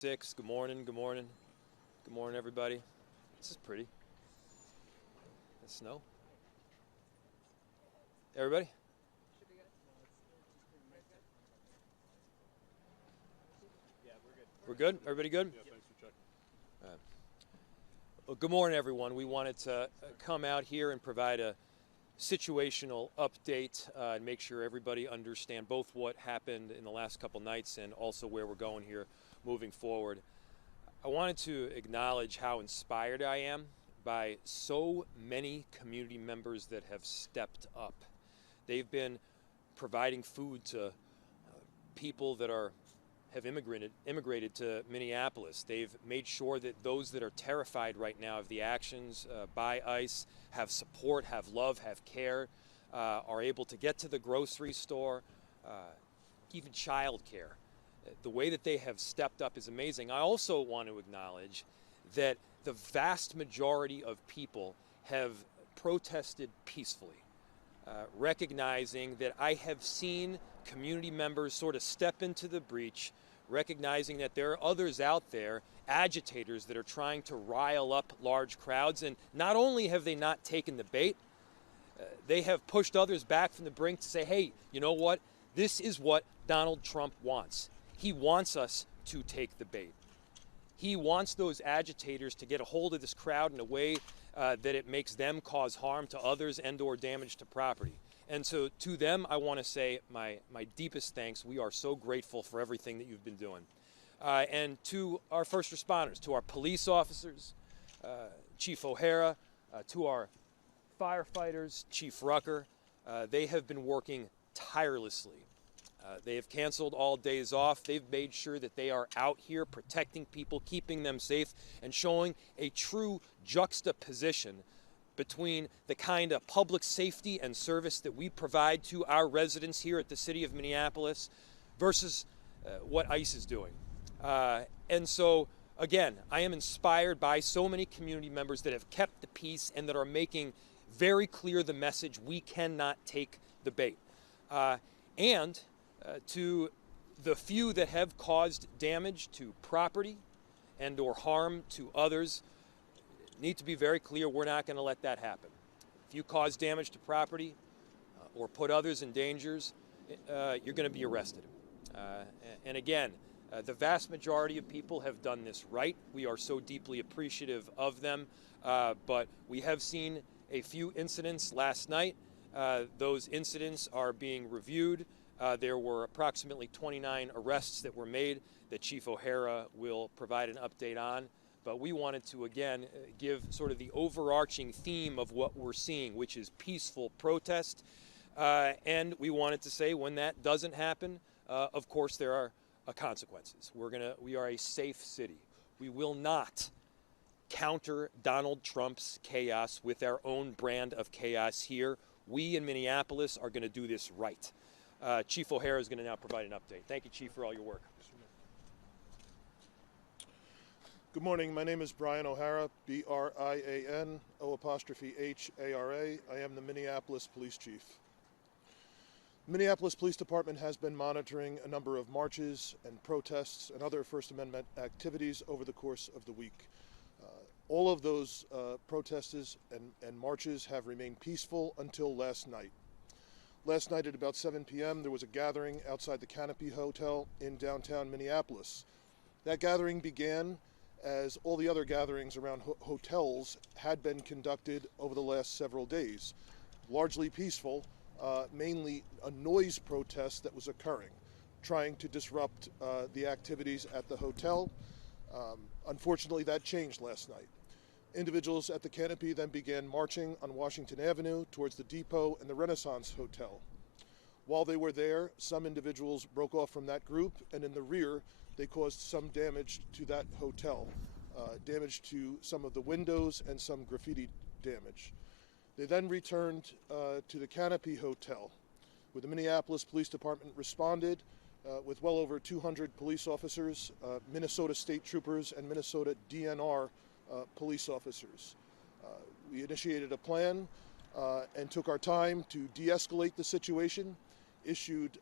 6. Good morning. Good morning. Good morning, everybody. This is pretty. The snow. Everybody? We're good? Everybody good? Yeah, thanks for checking. Well, good morning, everyone. We wanted to come out here and provide a situational update and make sure everybody understand both what happened in the last couple nights and also where we're going here moving forward. I wanted to acknowledge how inspired I am by so many community members that have stepped up. They've been providing food to people that have immigrated to Minneapolis. They've made sure that those that are terrified right now of the actions by ICE have support, have love, have care, are able to get to the grocery store, even childcare. The way that they have stepped up is amazing. I also want to acknowledge that the vast majority of people have protested peacefully, recognizing that I have seen community members sort of step into the breach, recognizing that there are others out there, agitators that are trying to rile up large crowds. And not only have they not taken the bait, they have pushed others back from the brink to say, hey, you know what? This is what Donald Trump wants. He wants us to take the bait. He wants those agitators to get a hold of this crowd in a way that it makes them cause harm to others and or damage to property. And so to them, I want to say my deepest thanks. We are so grateful for everything that you've been doing. And to our first responders, to our police officers, Chief O'Hara, to our firefighters, Chief Rucker, they have been working tirelessly. They have canceled all days off. They've made sure that they are out here protecting people, keeping them safe, and showing a true juxtaposition between the kind of public safety and service that we provide to our residents here at the city of Minneapolis versus what ICE is doing. And so, again, I am inspired by so many community members that have kept the peace and that are making very clear the message: we cannot take the bait. And to the few that have caused damage to property and or harm to others, need to be very clear, we're not going to let that happen. If you cause damage to property or put others in dangers, you're going to be arrested. And again, the vast majority of people have done this right. We are so deeply appreciative of them. But we have seen a few incidents last night. Those incidents are being reviewed. There were approximately 29 arrests that were made that Chief O'Hara will provide an update on. But we wanted to, again, give sort of the overarching theme of what we're seeing, which is peaceful protest. And we wanted to say when that doesn't happen, of course, there are consequences. We are a safe city. We will not counter Donald Trump's chaos with our own brand of chaos here. We in Minneapolis are going to do this right. Chief O'Hara is going to now provide an update. Thank you, Chief, for all your work. Good morning. My name is Brian O'Hara, BRIANO''HARA. I am the Minneapolis Police Chief. The Minneapolis Police Department has been monitoring a number of marches and protests and other First Amendment activities over the course of the week. All of those protests and marches have remained peaceful until last night. Last night at about 7 p.m., there was a gathering outside the Canopy Hotel in downtown Minneapolis. That gathering began as all the other gatherings around hotels had been conducted over the last several days. Largely peaceful, mainly a noise protest that was occurring, trying to disrupt the activities at the hotel. Unfortunately, that changed last night. Individuals at the Canopy then began marching on Washington Avenue towards the Depot and the Renaissance Hotel. While they were there, some individuals broke off from that group, and in the rear, they caused some damage to that hotel, damage to some of the windows and some graffiti damage. They then returned to the Canopy Hotel, where the Minneapolis Police Department responded with well over 200 police officers, Minnesota State Troopers, and Minnesota DNR police officers. We initiated a plan and took our time to de-escalate the situation, issued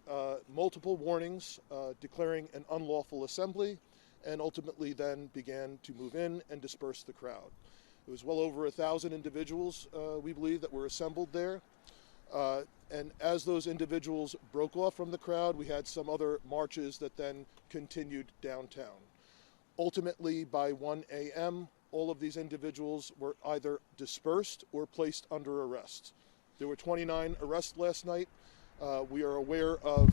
multiple warnings declaring an unlawful assembly, and ultimately then began to move in and disperse the crowd. It was well over 1,000 individuals, we believe, that were assembled there. And as those individuals broke off from the crowd, we had some other marches that then continued downtown. Ultimately, by 1 a.m., all of these individuals were either dispersed or placed under arrest. There were 29 arrests last night. We are aware of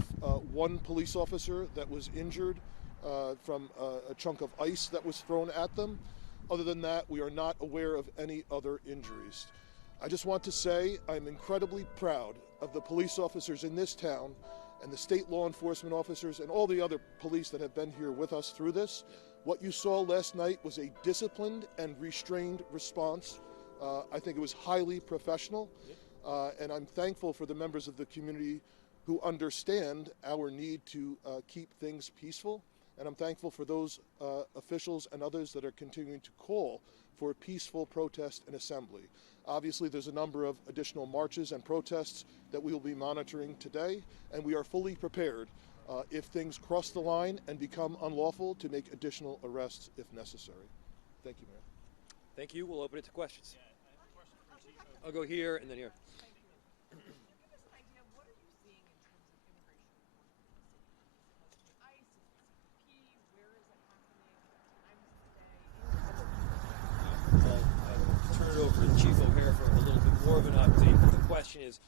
one police officer that was injured from a chunk of ice that was thrown at them. Other than that, we are not aware of any other injuries. I just want to say I'm incredibly proud of the police officers in this town and the state law enforcement officers and all the other police that have been here with us through this. What you saw last night was a disciplined and restrained response. I think it was highly professional, and I'm thankful for the members of the community who understand our need to keep things peaceful, and I'm thankful for those officials and others that are continuing to call for peaceful protest and assembly. Obviously, there's a number of additional marches and protests that we will be monitoring today, and we are fully prepared if things cross the line and become unlawful to make additional arrests if necessary. Thank you, Mayor. Thank you. We'll open it to questions. I'll go here and then here. Over to Chief O'Hare for a little bit more of an update. But the question is,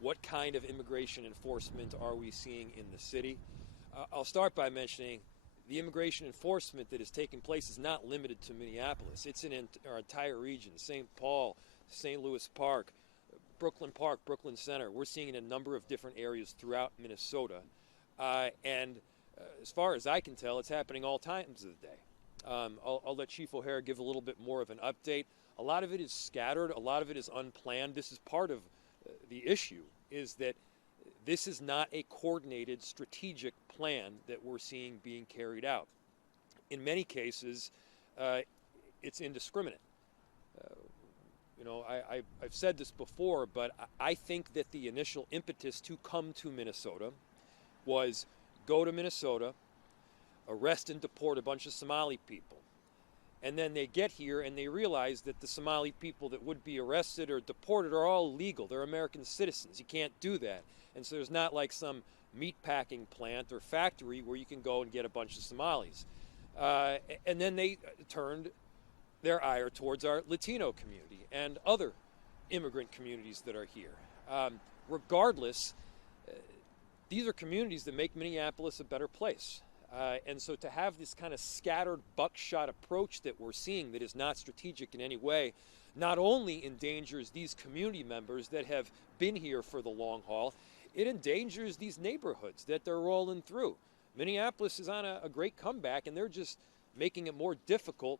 what kind of immigration enforcement are we seeing in the city? I'll start by mentioning the immigration enforcement that is taking place is not limited to Minneapolis. It's in our entire region, St. Paul, St. Louis Park, Brooklyn Park, Brooklyn Center. We're seeing it in a number of different areas throughout Minnesota. And as far as I can tell, it's happening all times of the day. I'll let Chief O'Hare give a little bit more of an update. A lot of it is scattered. A lot of it is unplanned. This is part of the issue, is that this is not a coordinated strategic plan that we're seeing being carried out. In many cases, it's indiscriminate. I've said this before, but I think that the initial impetus to come to Minnesota was go to Minnesota, arrest and deport a bunch of Somali people. And then they get here and they realize that the Somali people that would be arrested or deported are all legal. They're American citizens. You can't do that. And so there's not like some meatpacking plant or factory where you can go and get a bunch of Somalis. And then they turned their ire towards our Latino community and other immigrant communities that are here. Regardless, these are communities that make Minneapolis a better place. And so to have this kind of scattered buckshot approach that we're seeing that is not strategic in any way, not only endangers these community members that have been here for the long haul, it endangers these neighborhoods that they're rolling through. Minneapolis is on a great comeback, and they're just making it more difficult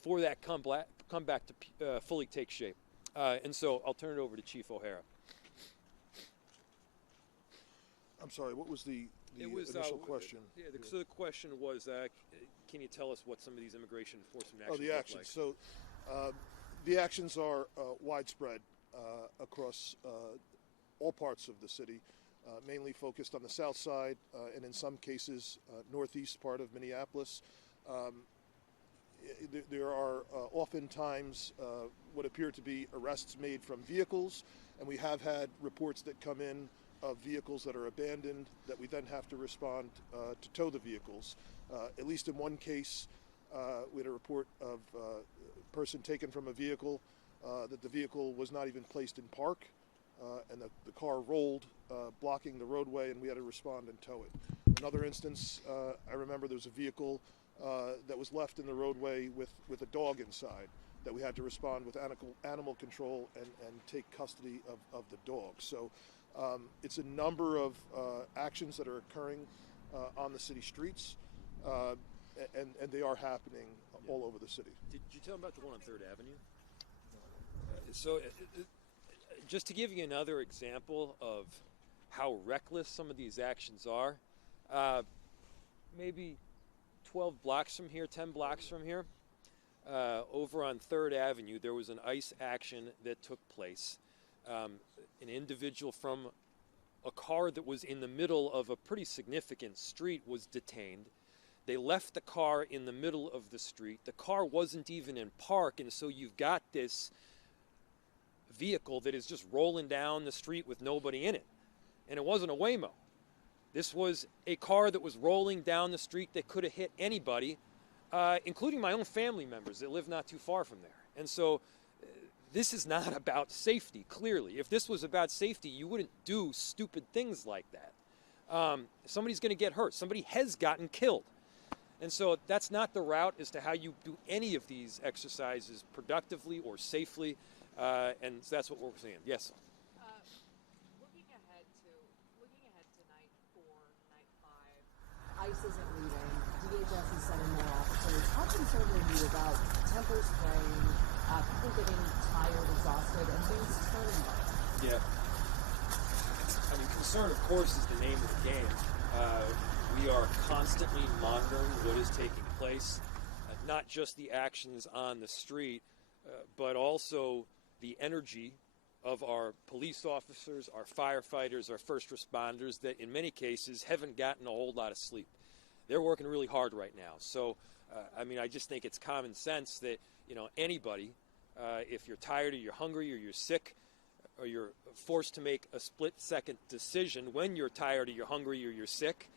for that comeback to fully take shape. And so I'll turn it over to Chief O'Hara. I'm sorry, what was the initial question? So the question was, can you tell us what some of these immigration enforcement actions the actions. look like? So the actions are widespread across all parts of the city, mainly focused on the south side and in some cases northeast part of Minneapolis. There are oftentimes what appear to be arrests made from vehicles, and we have had reports that come in of vehicles that are abandoned that we then have to respond to tow the vehicles. At least in one case, we had a report of a person taken from a vehicle that the vehicle was not even placed in park, and the car rolled, blocking the roadway, and we had to respond and tow it. Another instance, I remember there was a vehicle that was left in the roadway with a dog inside that we had to respond with animal control and take custody of the dog. So it's a number of actions that are occurring on the city streets, and they are happening all over the city. Did you tell them about the one on 3rd Avenue? So just to give you another example of how reckless some of these actions are, maybe 12 blocks from here, 10 blocks from here, over on 3rd Avenue, there was an ICE action that took place. An individual from a car that was in the middle of a pretty significant street was detained. They left the car in the middle of the street. The car wasn't even in park, and so you've got this vehicle that is just rolling down the street with nobody in it. And it wasn't a Waymo. This was a car that was rolling down the street that could have hit anybody, including my own family members that live not too far from there. And so this is not about safety, clearly. If this was about safety, you wouldn't do stupid things like that. Somebody's going to get hurt. Somebody has gotten killed. And so that's not the route as to how you do any of these exercises productively or safely. And that's what we're seeing. Yes? Looking ahead tonight for night 5, ICE isn't leaving. DHS is sending more officers. How concerned are you about tempers fraying, people getting tired, exhausted, and things turning dark? Yeah. I mean, concern, of course, is the name of the game. We are constantly monitoring what is taking place, not just the actions on the street, but also the energy of our police officers, our firefighters, our first responders that in many cases haven't gotten a whole lot of sleep. They're working really hard right now. So, I mean, I just think it's common sense that, anybody, if you're tired or you're hungry or you're sick or you're forced to make a split-second decision when you're tired or you're hungry or you're sick,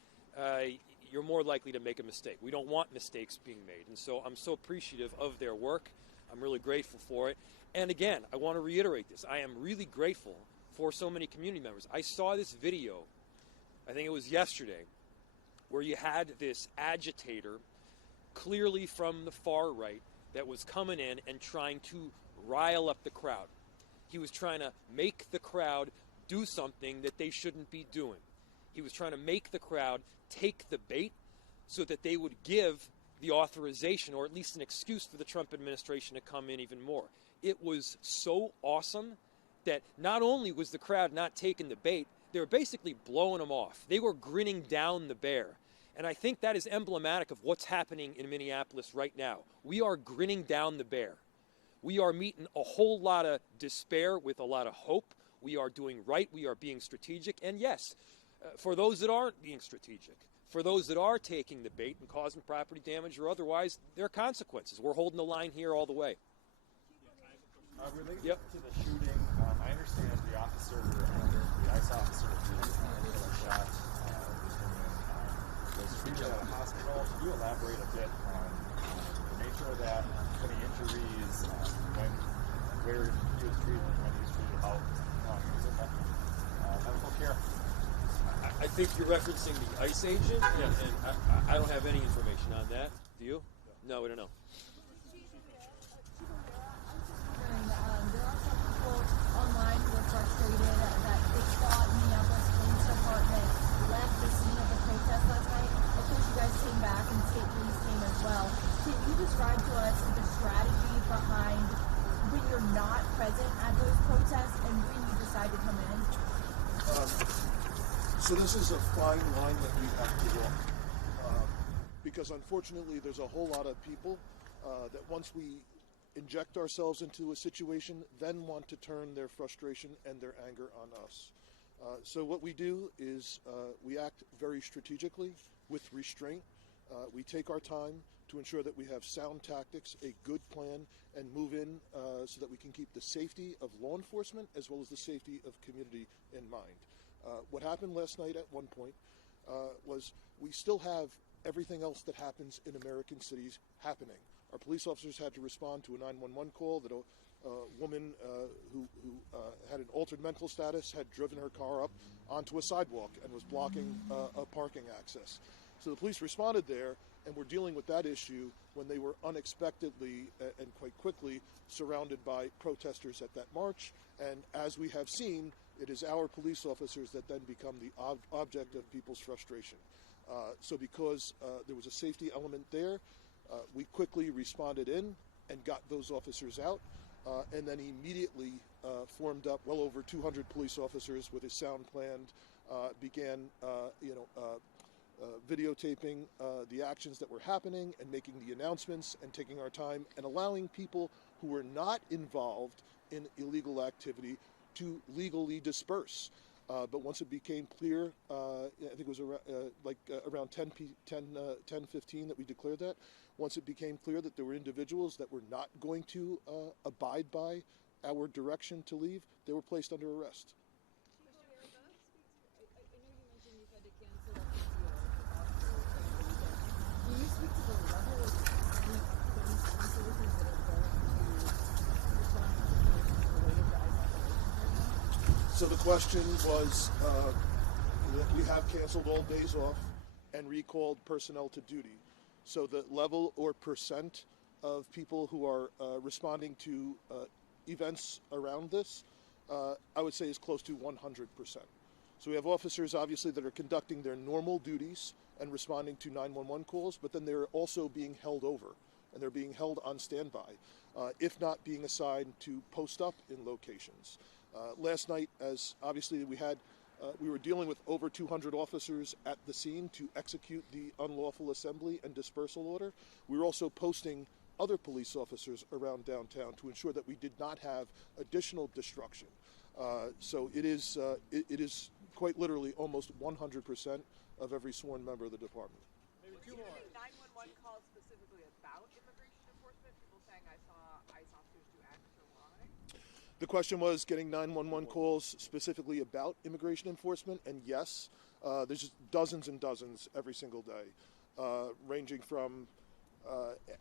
you're more likely to make a mistake. We don't want mistakes being made. And so I'm so appreciative of their work. I'm really grateful for it. And again, I want to reiterate this. I am really grateful for so many community members. I saw this video, I think it was yesterday, where you had this agitator, clearly from the far right, that was coming in and trying to rile up the crowd. He was trying to make the crowd do something that they shouldn't be doing. He was trying to make the crowd take the bait so that they would give the authorization, or at least an excuse for the Trump administration to come in even more. It was so awesome that not only was the crowd not taking the bait, they were basically blowing them off. They were grinning down the bear. And I think that is emblematic of what's happening in Minneapolis right now. We are grinning down the bear. We are meeting a whole lot of despair with a lot of hope. We are doing right. We are being strategic. And yes, for those that aren't being strategic, for those that are taking the bait and causing property damage or otherwise, there are consequences. We're holding the line here all the way. Related to the shooting, I understand the officer, the ICE officer who was shot was treated at a hospital. Can you elaborate a bit on the nature of that, any injuries, where he was treated, when he was treated, how long he was in medical care? I think you're referencing the ICE agent, and I don't have any information on that. Do you? No, we don't know. There are some people online who are frustrated that they thought Minneapolis Police Department left the scene of the protest last night. Of course, you guys came back and state police came as well. Can you describe to us the strategy behind when you're not present at those protests and when you decide to come in? So this is a fine line that we have to walk, because unfortunately there's a whole lot of people that once we inject ourselves into a situation, then want to turn their frustration and their anger on us. So what we do is we act very strategically with restraint. We take our time to ensure that we have sound tactics, a good plan, and move in so that we can keep the safety of law enforcement as well as the safety of community in mind. What happened last night at one point was we still have everything else that happens in American cities happening. Our police officers had to respond to a 911 call that a woman who had an altered mental status had driven her car up onto a sidewalk and was blocking a parking access. So the police responded there, and we're dealing with that issue when they were unexpectedly and quite quickly surrounded by protesters at that march. And as we have seen, it is our police officers that then become the object of people's frustration. So because there was a safety element there, we quickly responded in and got those officers out, and then immediately formed up well over 200 police officers with a sound plan, began videotaping the actions that were happening and making the announcements and taking our time and allowing people who were not involved in illegal activity to legally disperse. But once it became clear, I think it was around 10:15 that we declared that. Once it became clear that there were individuals that were not going to abide by our direction to leave, they were placed under arrest. Can you speak to the level of police resources that are going to respond to situations related to ICE operations right now? So the question was that we have canceled all days off and recalled personnel to duty. So the level or percent of people who are responding to events around this, I would say is close to 100%. So we have officers, obviously, that are conducting their normal duties and responding to 911 calls, but then they're also being held over, and they're being held on standby, if not being assigned to post up in locations. Last night, as obviously we were dealing with over 200 officers at the scene to execute the unlawful assembly and dispersal order. We were also posting other police officers around downtown to ensure that we did not have additional destruction. So it is quite literally almost 100% of every sworn member of the department. Maybe two more. 911 calls specifically about immigration enforcement, people saying I saw ICE officers do X or Y? The question was getting 911 calls specifically about immigration enforcement, and yes, there's just dozens and dozens every single day, ranging from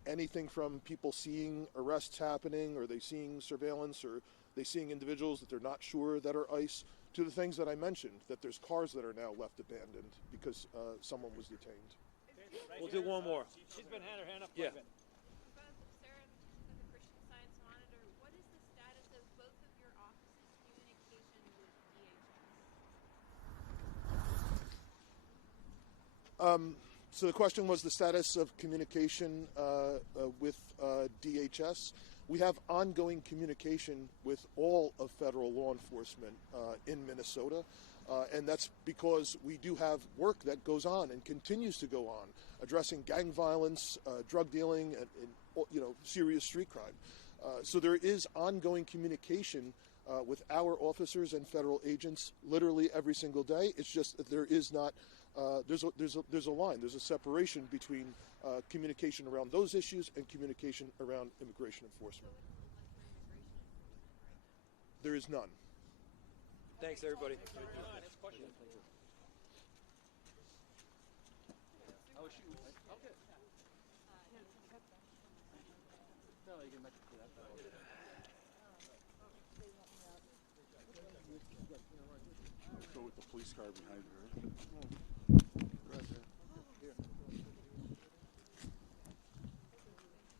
anything from people seeing arrests happening, or they seeing surveillance, or they seeing individuals that they're not sure that are ICE, to the things that I mentioned, that there's cars that are now left abandoned because someone was detained. We'll do one more. She's been had her hand up Yeah. quite a bit. Sarah with the Christian Science Monitor. What is the status of both of your offices' communication with DHS? So the question was the status of communication with DHS. We have ongoing communication with all of federal law enforcement in Minnesota, and that's because we do have work that goes on and continues to go on, addressing gang violence, drug dealing, and serious street crime. So there is ongoing communication with our officers and federal agents literally every single day. It's just that there is not. There's a line. There's a separation between communication around those issues and communication around immigration enforcement. There is none. Thanks, everybody. Next question. Oh, she. Okay. No, you can mention that. Go with the police car behind her.